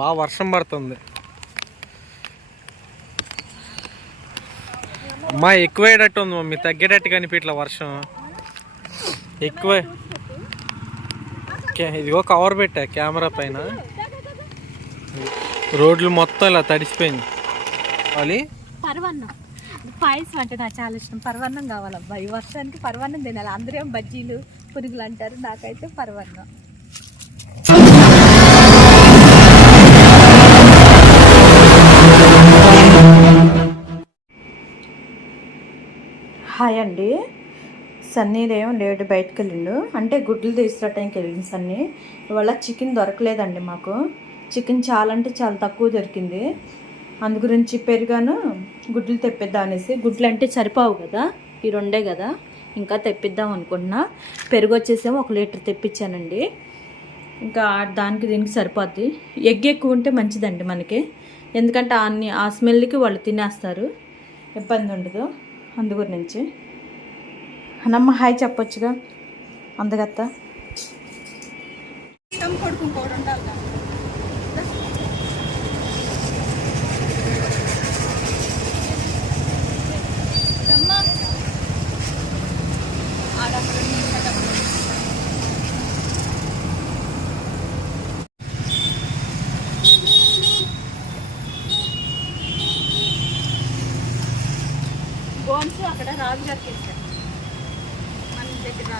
బాగా వర్షం పడుతుంది. అమ్మా ఎక్కువయ్యేటట్టు ఉంది మమ్మీ. తగ్గేటట్టు కనిపించట్ల వర్షం. ఎక్కువ. ఇదిగో కవర్ పెట్టా కెమెరా పైన. రోడ్లు మొత్తం ఇలా తడిసిపోయింది. అది పర్వన్నం. పాయసం అంటే నాకు చాలా ఇష్టం. పర్వన్నం కావాలబ్బా. ఈ వర్షానికి పర్వన్నం తినాలి. అందరూ ఏం బజ్జీలు పురుగులు అంటారు. నాకైతే పర్వన్నం. హాయ్ అండి. సన్నీదేమో లేడు బయటకు వెళ్ళిండు అంటే గుడ్లు తీసుకురావడానికి వెళ్ళింది సన్నీ. ఇవాళ చికెన్ దొరకలేదండి మాకు. చికెన్ చాలా అంటే చాలా తక్కువ దొరికింది. అందు గురించి పెరిగాను గుడ్లు తెప్పిద్దాం అనేసి. గుడ్లు అంటే సరిపోవు కదా ఈ రెండే కదా. ఇంకా తెప్పిద్దాం అనుకుంటున్నా. పెరుగు వచ్చేసేమో ఒక లీటర్ తెప్పించానండి. ఇంకా దానికి దీనికి సరిపోద్ది. ఎగ్ ఎక్కువ ఉంటే మంచిదండి మనకి. ఎందుకంటే అన్ని ఆ స్మెల్కి వాళ్ళు తినేస్తారు. ఇబ్బంది ఉండదు. అందు గురించి అనమ్మ హాయ్ చెప్పొచ్చుగా. అందగత్త? బోన్స్ అక్కడ ఇచ్చారు మన దగ్గర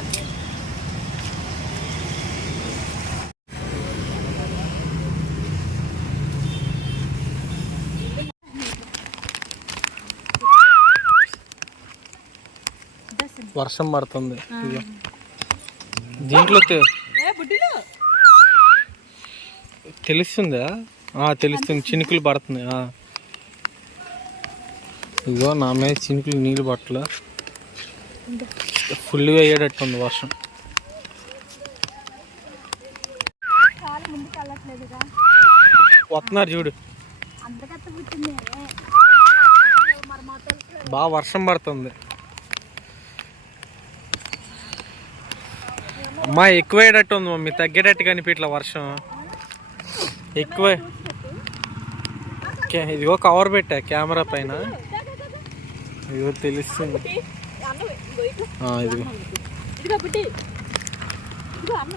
వర్షం పడుతుంది. దీంట్లో తెలుస్తుందా? ఆ, తెలుస్తుంది. చినుకులు పడుతున్నాయి. ఆ. ఇదిగో నా మీద చినుకులు నీళ్ళు పట్టల. ఫుల్గా అయ్యేటట్టుంది వర్షం. వస్తున్నారు చూడు. బాగా వర్షం పడుతుంది. అమ్మా అయ్యేటట్టు ఉంది మమ్మీ తగ్గేటట్టు కనిపించట్లా వర్షం. ఎక్కువ. ఇదిగో కవర్ పెట్టా కెమెరా పైన. ఇదిగో తెలుస్తుంది అన్న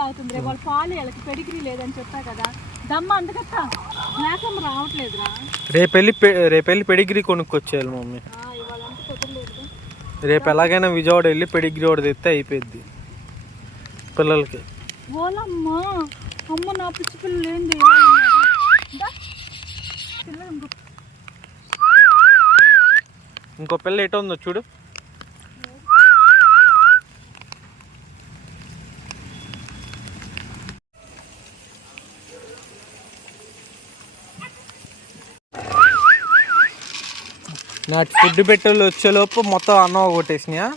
అవుతుంది రేపు వాళ్ళు పాలు వీళ్ళకి పెడిగిరి లేదని చెప్పా కదా. దమ్మ అందుకత్త. మేకమ్మ రావట్లేదురా. రేపు వెళ్ళి పె- రేపు వెళ్ళి పెడిగ్రీ కొనుక్కొచ్చేయాలి మమ్మీ. రేపు ఎలాగైనా విజయవాడ వెళ్ళి పెడిగ్రీ ఒకటి తెస్తే అయిపోద్ది పిల్లలకి. ఓలమ్మ అమ్మ నా పిచ్చి పిల్లలు ఏంది. పిల్లలు ఇంకో పిల్ల ఎటు ఉందో చూడు. నా ఫుడ్ పెట్టెలు వచ్చేలోపు మొత్తం అన్నం కొట్టేసినాయా?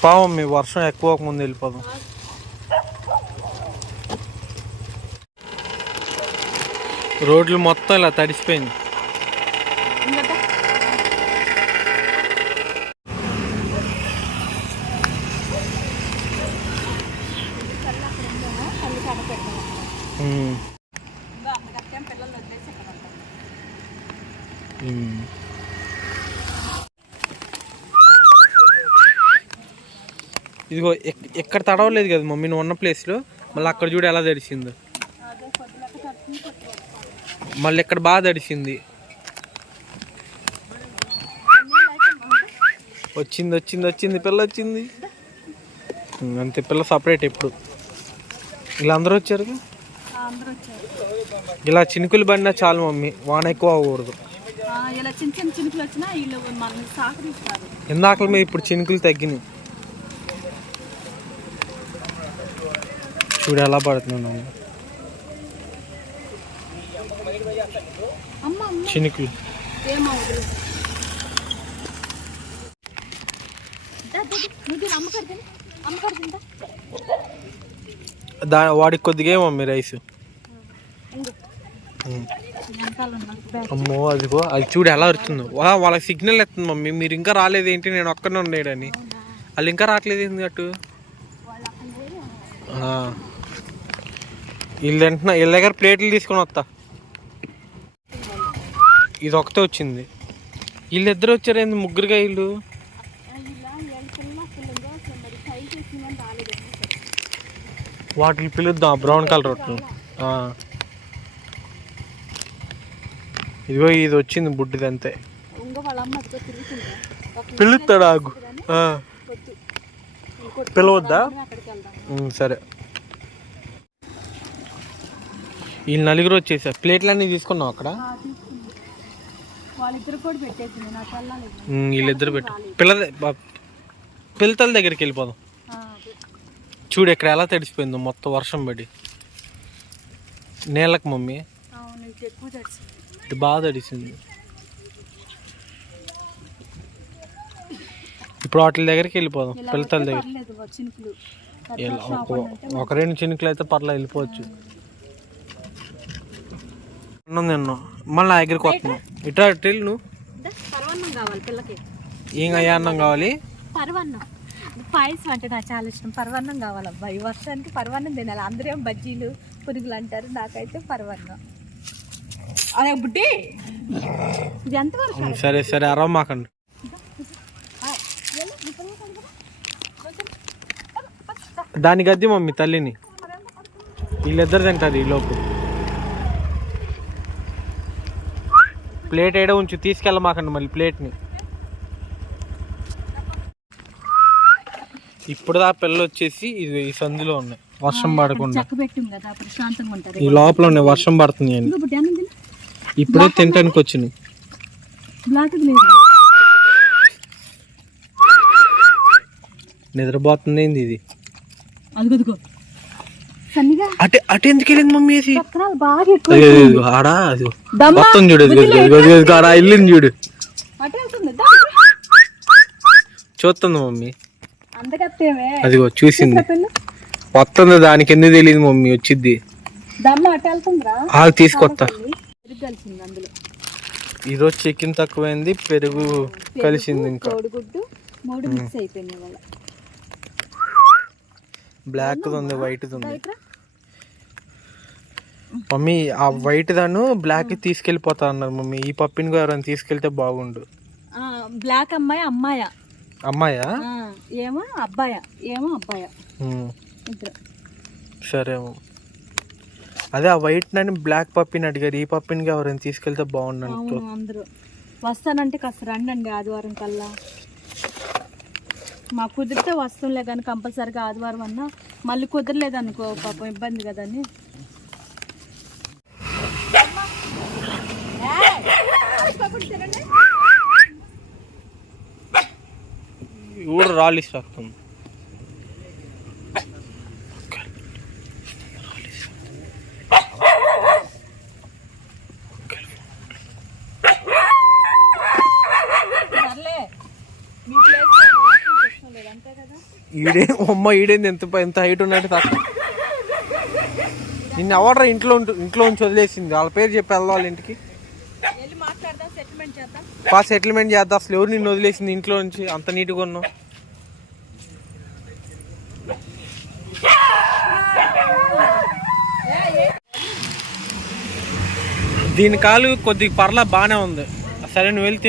పావం మీ వర్షం ఎక్కువ ముందు వెళ్ళిపోదాం రోడ్లు మొత్తం ఇలా తడిసిపోయింది ఇంకా దా. కళ్ళు అక్కడ ఉందేమో, కళ్ళు కాడ పెడదాం ఉమ్. ఇంకా అందుకట్టేం పిల్లలు వదిలేసి ఇక్కడ ఉంటాం ఉమ్. ఇదిగో ఎక్- ఎక్కడ తడవలేదు కదా మమ్మీ నువ్వు ఉన్న ప్లేస్లో మళ్ళీ అక్కడ చూడు ఎలా తడిసిందో. మళ్ళీ ఇక్కడ బాగా తడిసింది. వచ్చింది వచ్చింది వచ్చింది పిల్ల వచ్చింది. అంతే పిల్ల సపరేట్ ఎప్పుడు ఇలా అందరూ వచ్చారు ఇలా చినుకులు పడినా చాలు మమ్మీ వాన ఎక్కువ అవ్వకూడదు. ఆ, ఇలా ఇందాకల మీద ఇప్పుడు చినుకులు తగ్గినాయి. చూడు ఎలా పడుతున్నాను అమ్మ అమ్మ చినుకులు ఏమవుతుంది నువ్వు దీన్ని అమ్మకాడు తిని అమ్మకాడు తింటా దా వాడికి కొద్దిగా రైస్. వెనకాల ఉన్నా బ్యాగ్ అమ్మో అదిగో అది చూడు ఎలా వస్తుందో వా వాళ్ళకి సిగ్నల్ ఎత్తుంది మమ్మీ. మీరు ఇంకా రాలేదు ఏంటి? నేను ఒక్కనే ఉండేడని వాళ్ళు ఇంకా రావట్లేదు ఏంటి అటు? వాళ్ళ తింటున్నా వీళ్ళ దగ్గర ప్లేట్లు తీసుకొని వస్తా. ఇది ఒకటే వచ్చింది. వీళ్ళిద్దరు వచ్చారు ఏంది ముగ్గురుగా వీళ్ళు వాటిని పిలుద్దాం బ్రౌన్ కలర్ రొట్టెలు ఇదిగో ఇది వచ్చింది బుడ్డిది అంతే. పిలుస్తాడు ఆగు. ఆ. పిలవద్దా? సరే. వీళ్ళు నలుగురు వచ్చేసారు. ప్లేట్లన్నీ తీసుకున్నాం అక్కడ? వాళ్ళిద్దరు కూడా పెట్టేసింది పెట్టు. పిల్ల పిల్లతల దగ్గరికి వెళ్ళిపోదాం. చూడు ఇక్కడ ఎలా తడిసిపోయిందో మొత్తం వర్షం పడి. నేలకు మమ్మీ. ఇది బాగా తడిసింది. ఇప్పుడు వాటి దగ్గరికి వెళ్ళిపోదాం పిల్లతల దగ్గర ఒక రెండు చినుకులు అయితే పర్లా వెళ్ళిపోవచ్చు. అన్నం తిన్నాం. మళ్ళీ నా దగ్గరికి వస్తున్నాం. ఇట్లా టిల్ నువ్వు. పరవన్నం కావాలి పిల్లకి. ఏం అయ్యా అన్నం కావాలి? పరవన్నం. పాయసం అంటే నాకు చాలా ఇష్టం. పరవన్నం కావాలబ్బా. ఈ వర్షానికి పరవన్నం తినాలి. అందరూ ఏం బజ్జీలు పురుగులు అంటారు. నాకైతే పరవన్నం. అదే బుడ్డి! ఇది ఎంతవరకు సరే సరే అరవ మాకండి. దాని గద్ది మమ్మీ తల్లిని. వీళ్ళిద్దరు తింటారు ఈ లోపు. ప్లేట్ ఏడ ఉంచు తీసుకెళ్ళమాకండి మళ్ళీ ప్లేట్ని. ఇప్పుడు ఆ పిల్లలు వచ్చేసి ఇది ఈ సందులో ఉన్నాయి. వర్షం పడకుండా. ఈ లోపల ఉన్నాయి వర్షం పడుతుంది అని ఇప్పుడే తినటానికి వచ్చినాయి. నిద్రపోతుంది ఇది అదిగో సన్నిగా అటే అటు ఎందుకు వెళ్ళింది మమ్మీ ఇదిగో ఆడా. మొత్తం చూడు ఆడ వెళ్ళింది చూడు. చూస్తుంది మమ్మీ. అందగత్తేమే. అదిగో చూసింది. వస్తుంది దానికి ఎందుకు తెలియదు మమ్మీ వచ్చింది ఆగు తీసుకొస్తా. పెరుగు కలిసింది అందులో. ఈరోజు చికెన్ తక్కువైంది పెరుగు కలిసింది ఇంకా. మూడు మిక్స్ అయిపోయింది బ్లాక్ ఉంది వైట్ ఉంది. మమ్మీ ఆ వైట్ దాను బ్లాక్ తీసుకెళ్ళిపోతా అన్నారు మమ్మీ. ఈ పప్పిని కూడా ఎవరైనా తీసుకెళ్తే బాగుండు. బ్లాక్ అమ్మాయి అమ్మాయా? అమ్మాయా? ఏమో అబ్బాయా ఏమో అబ్బాయా. సరే. అదే ఆ వైట్ నన్ను బ్లాక్ పప్పిని అడిగారు. ఈ పప్పిని ఎవరైనా తీసుకెళ్తే బాగుండు అందరూ. వస్తానంటే కాస్త రండి ఆదివారం కల్లా. మాకు కుదిరితే వస్తుంలే కానీ కంపల్సరీగా ఆదివారం అన్నా. మళ్ళీ కుదరలేదు అనుకో పాపం ఇబ్బంది కదని ఊరు రాళ్ళు సర్లే మీ ప్లేస్ అంతే కదా ఈడే అమ్మ ఈడేంది ఎంత ఎంత హైట్ ఉన్నట్టు తక్కువ నిన్న ఎవడరా ఇంట్లో ఉంటు ఇంట్లో ఉంచి వదిలేసింది? వాళ్ళ పేరు చెప్పి వాళ్ళ ఇంటికి. మాట్లాడదాం సెటిల్మెంట్ చేద్దాం. అసలు ఎవరు నిన్ను వదిలేసింది ఇంట్లో నుంచి అంత నీట్గా ఉన్నావు. దీని కాలు కొద్దిగా పర్లా బాగానే ఉంది. సరే నువ్వు వెళ్ళి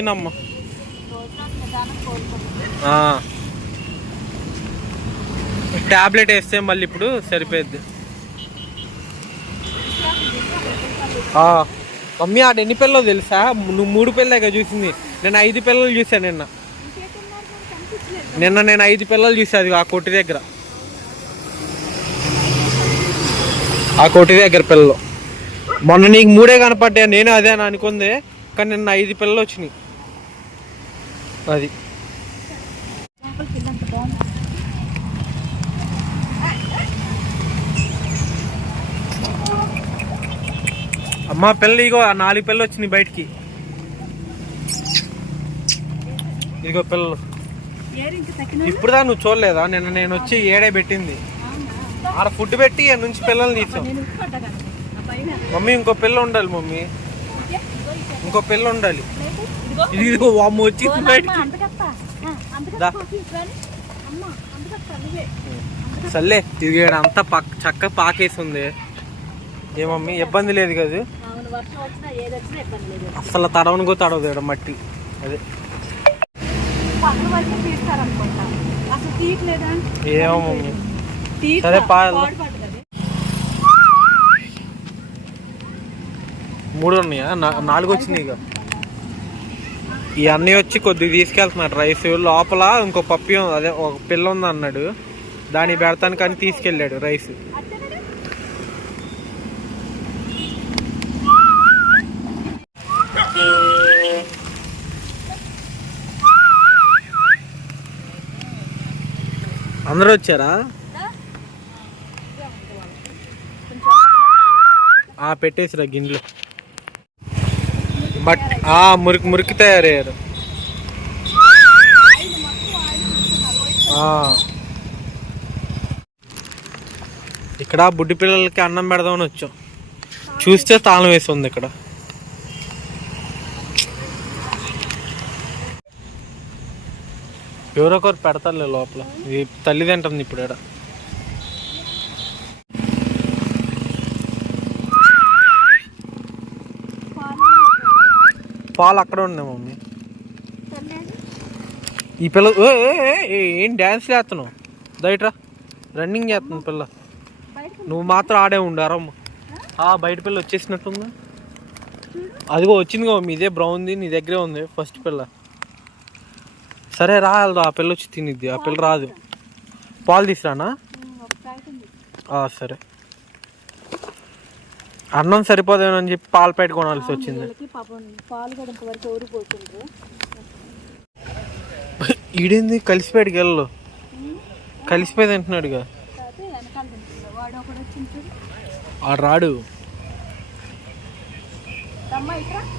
టాబ్లెట్ వేస్తే మళ్ళీ ఇప్పుడు సరిపోద్ది మమ్మీ ఆడ ఎన్ని పిల్లలు తెలుసా? నువ్వు మూడు పిల్లగా చూసింది. నేను ఐదు పిల్లలు చూసాను నిన్న. నిన్న నేను ఐదు పిల్లలు చూసాను ఆ కొట్టి దగ్గర. ఆ కొట్టి దగ్గర పిల్లలు. మొన్న నీకు మూడే కనపడ్డా నేను అదే అని అనుకుంది కానీ నిన్న ఐదు పిల్లలు వచ్చినాయి. అది. మా పిల్లలు ఇగో ఆ నాలుగు పిల్లలు వచ్చినాయి బయటికి. ఇదిగో పిల్లలు. ఇప్పుడు దా నువ్వు చూడలేదా? నిన్న నేను వచ్చి ఏడే పెట్టింది. ఆడ ఫుడ్ పెట్టి నుంచి పిల్లల్ని తీసాం. మమ్మీ ఇంకో పిల్ల ఉండాలి మమ్మీ. ఇంకో పిల్ల ఉండాలి. ఇదిగో ఇది ఇదిగో వామ్మ బయటికి. అమ్మ సర్లే ఇది అంతా పక్క చక్క పాకేసి ఉంది ఏ మమ్మీ ఇబ్బంది లేదు కదా? అసలు తడవను కూడా తడవదు మట్టి. అదే. ఏమో. సరే. మూడు ఉన్నాయా నాలుగు వచ్చినాయి ఇక. ఈ అన్నీ వచ్చి కొద్దిగా తీసుకెళ్తున్నాడు రైస్. లోపల ఇంకో పప్పి అదే ఒక పిల్ల ఉంది అన్నాడు. దాన్ని పెడతాను కానీ తీసుకెళ్ళాడు రైస్. అందరూ వచ్చారా? ఆ పెట్టేసిరా గిన్నెలు. బట్ ఆ మురికి మురికి తయారయ్యారు. ఇక్కడ బుడ్డి పిల్లలకి అన్నం పెడదామని వచ్చాం. చూస్తే తాళం వేసి ఉంది ఇక్కడ. ఎవరో ఒకరు పెడతారులే లోపల. ఇది తల్లి తింటుంది ఇప్పుడు ఇక్కడ పాలు అక్కడ ఉన్నాయి మమ్మీ. ఈ పిల్ల ఏ, ఏం డ్యాన్స్ చేస్తున్నావు? దయట్రా రన్నింగ్ చేస్తుంది పిల్ల. నువ్వు మాత్రం ఆడే ఉండారమ్మ ఆ బయట పిల్ల వచ్చేసినట్టుందా. అదిగో వచ్చింది మమ్మీ మీదే బ్రౌన్ది నీ దగ్గరే ఉంది ఫస్ట్ పిల్ల. సరే రా వెళ్దాం. ఆ పిల్ల వచ్చి తినిద్ది. ఆ పిల్ల రాదు. పాలు తీసురానా? సరే. అన్నం సరిపోదేమని చెప్పి పాలు ప్యాకెట్ కొనాల్సి వచ్చింది. ఈడేంది? కలిసిపోయాడు గెల్లో. కలిసిపోయి తింటున్నాడుగా కాకపోతే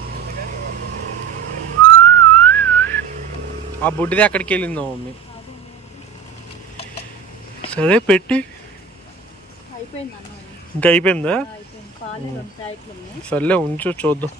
ఆ బుడ్డిది అక్కడికి వెళ్ళిందో మమ్మీ? సరే పెట్టి. ఇంకా అయిపోయిందా? సర్లే ఉంచు చూద్దాం.